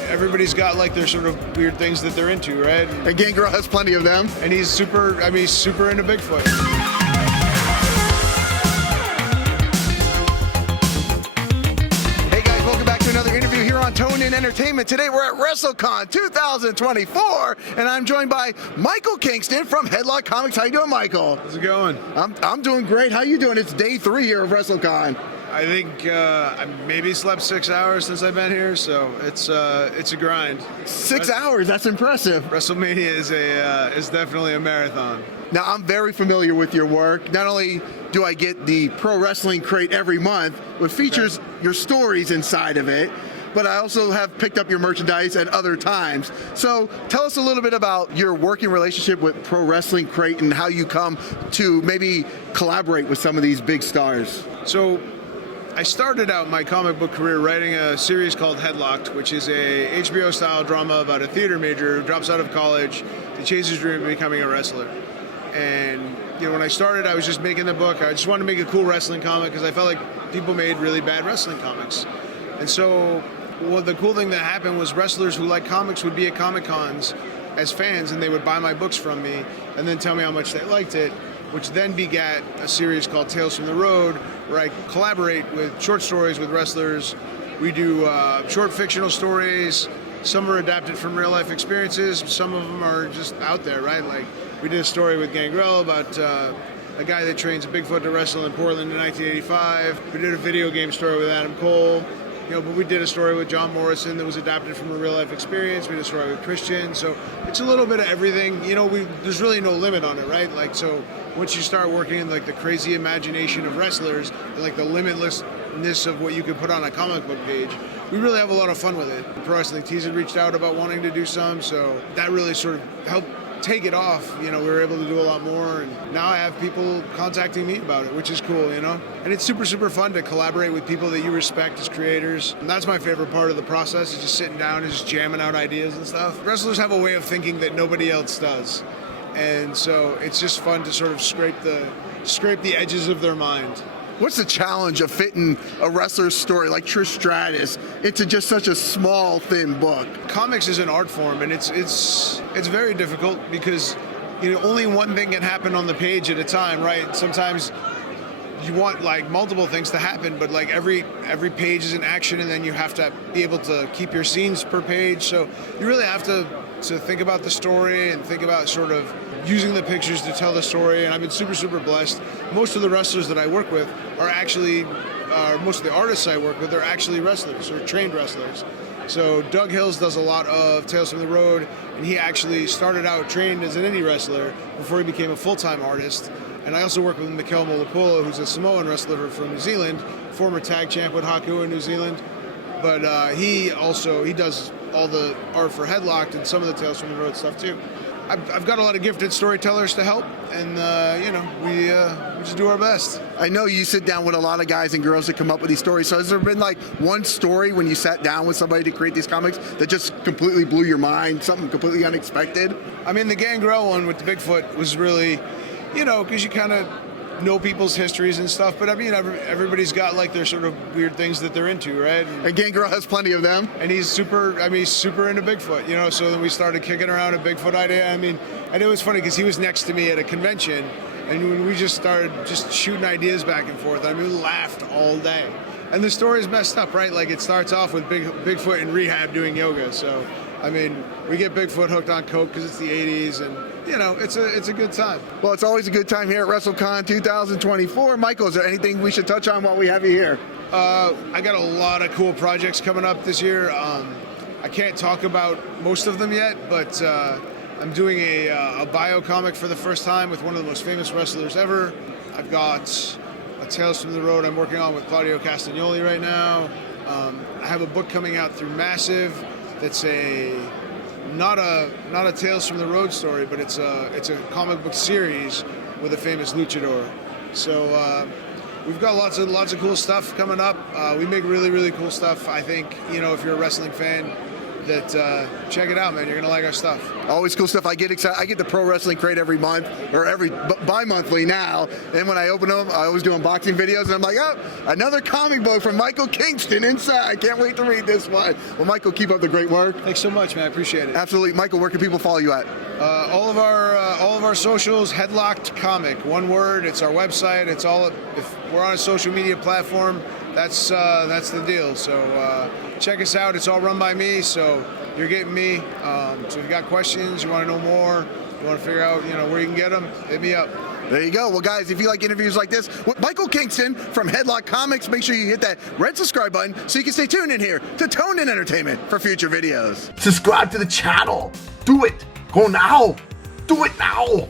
Everybody's got like their sort of weird things that they're into, right? And Gangrel has plenty of them. And he's super into Bigfoot. Hey guys, welcome back to another interview here on Tone In Entertainment. Today we're at Wrestle Con 2024, and I'm joined by Michael Kingston from Headlock Comics. How you doing, Michael? How's it going? I'm doing great. How you doing? It's day 3 here of Wrestle Con. I think I maybe slept 6 hours since I've been here, so it's a grind. 6 hours, that's impressive. WrestleMania is definitely a marathon. Now, I'm very familiar with your work. Not only do I get the Pro Wrestling Crate every month, which features your stories inside of it, but I also have picked up your merchandise at other times. So tell us a little bit about your working relationship with Pro Wrestling Crate and how you come to maybe collaborate with some of these big stars. So I started out my comic book career writing a series called Headlocked, which is a HBO-style drama about a theater major who drops out of college to chase his dream of becoming a wrestler. And when I started, I was just making the book. I just wanted to make a cool wrestling comic because I felt like people made really bad wrestling comics. And so the cool thing that happened was wrestlers who like comics would be at Comic-Cons as fans, and they would buy my books from me and then tell me how much they liked it, which then begat a series called Tales from the Road, where I collaborate with short stories with wrestlers. We do short fictional stories. Some are adapted from real life experiences. Some of them are just out there, right? Like we did a story with Gangrel about a guy that trains a Bigfoot to wrestle in Portland in 1985. We did a video game story with Adam Cole. But we did a story with John Morrison that was adapted from a real life experience. We did a story with Christian. So it's a little bit of everything. There's really no limit on it, right? Like, so once you start working in like the crazy imagination of wrestlers, and, like the limitlessness of what you could put on a comic book page, we really have a lot of fun with it. Pro Wrestling Tees had reached out about wanting to do some, so that really sort of helped take it off. We were able to do a lot more, and now I have people contacting me about it, which is cool, And it's super, super fun to collaborate with people that you respect as creators. And that's my favorite part of the process, is just sitting down and just jamming out ideas and stuff. Wrestlers have a way of thinking that nobody else does. And so it's just fun to sort of scrape the edges of their mind. What's the challenge of fitting a wrestler's story like Trish Stratus into just such a small, thin book? Comics is an art form, and it's very difficult because only one thing can happen on the page at a time, right? Sometimes you want like multiple things to happen, but like every page is an action, and then you have to be able to keep your scenes per page. So you really have to think about the story and think about sort of using the pictures to tell the story. And I've been super, super blessed. Most of the wrestlers that I work with are actually, most of the artists I work with are actually wrestlers or trained wrestlers. So Doug Hills does a lot of Tales from the Road, and he actually started out trained as an indie wrestler before he became a full-time artist. And I also work with Mikel Molopolo, who's a Samoan wrestler from New Zealand, former tag champ with Haku in New Zealand. But he does all the art for Headlocked and some of the Tales from the Road stuff too. I've got a lot of gifted storytellers to help, and we just do our best. I know you sit down with a lot of guys and girls that come up with these stories. So has there been like one story when you sat down with somebody to create these comics that just completely blew your mind, something completely unexpected? I mean, the Gangrel one with the Bigfoot was really, because you kind of know people's histories and stuff, but I mean, everybody's got like their sort of weird things that they're into, right? And Gangrel has plenty of them. And he's super into Bigfoot, so then we started kicking around a Bigfoot idea. I mean, and it was funny because he was next to me at a convention, and when we just started just shooting ideas back and forth, I mean, we laughed all day. And the story's messed up, right? Like it starts off with Bigfoot in rehab doing yoga. So, I mean, we get Bigfoot hooked on coke because it's the 80s, and it's a good time. Well, it's always a good time here at Wrestle Con 2024. Michael, is there anything we should touch on while we have you here? I got a lot of cool projects coming up this year. I can't talk about most of them yet, but I'm doing a bio comic for the first time with one of the most famous wrestlers ever. I've got a Tales from the Road I'm working on with Claudio Castagnoli right now. I have a book coming out through Massive that's not a Tales from the Road story, but it's a comic book series with a famous luchador. So we've got lots of cool stuff coming up. We make really, really cool stuff. I think if you're a wrestling fan, that check it out, man. You're gonna like our stuff. Always cool stuff. I get excited. I get the Pro Wrestling Crate every month, or every bi-monthly now. And when I open them, I always do unboxing videos, and I'm like, oh, another comic book from Michael Kingston inside. Can't wait to read this one. Well, Michael, keep up the great work. Thanks so much, man. I appreciate it. Absolutely, Michael. Where can people follow you at? All of our socials, Headlocked Comic, one word. It's our website. It's all. If we're on a social media platform, that's the deal. So check us out. It's all run by me. So you're getting me. So if you got questions, you want to know more, you want to figure out where you can get them, hit me up. There you go. Well, guys, if you like interviews like this with Michael Kingston from Headlock Comics, make sure you hit that red subscribe button so you can stay tuned in here to Tone In Entertainment for future videos. Subscribe to the channel. Do it. Go now. Do it now.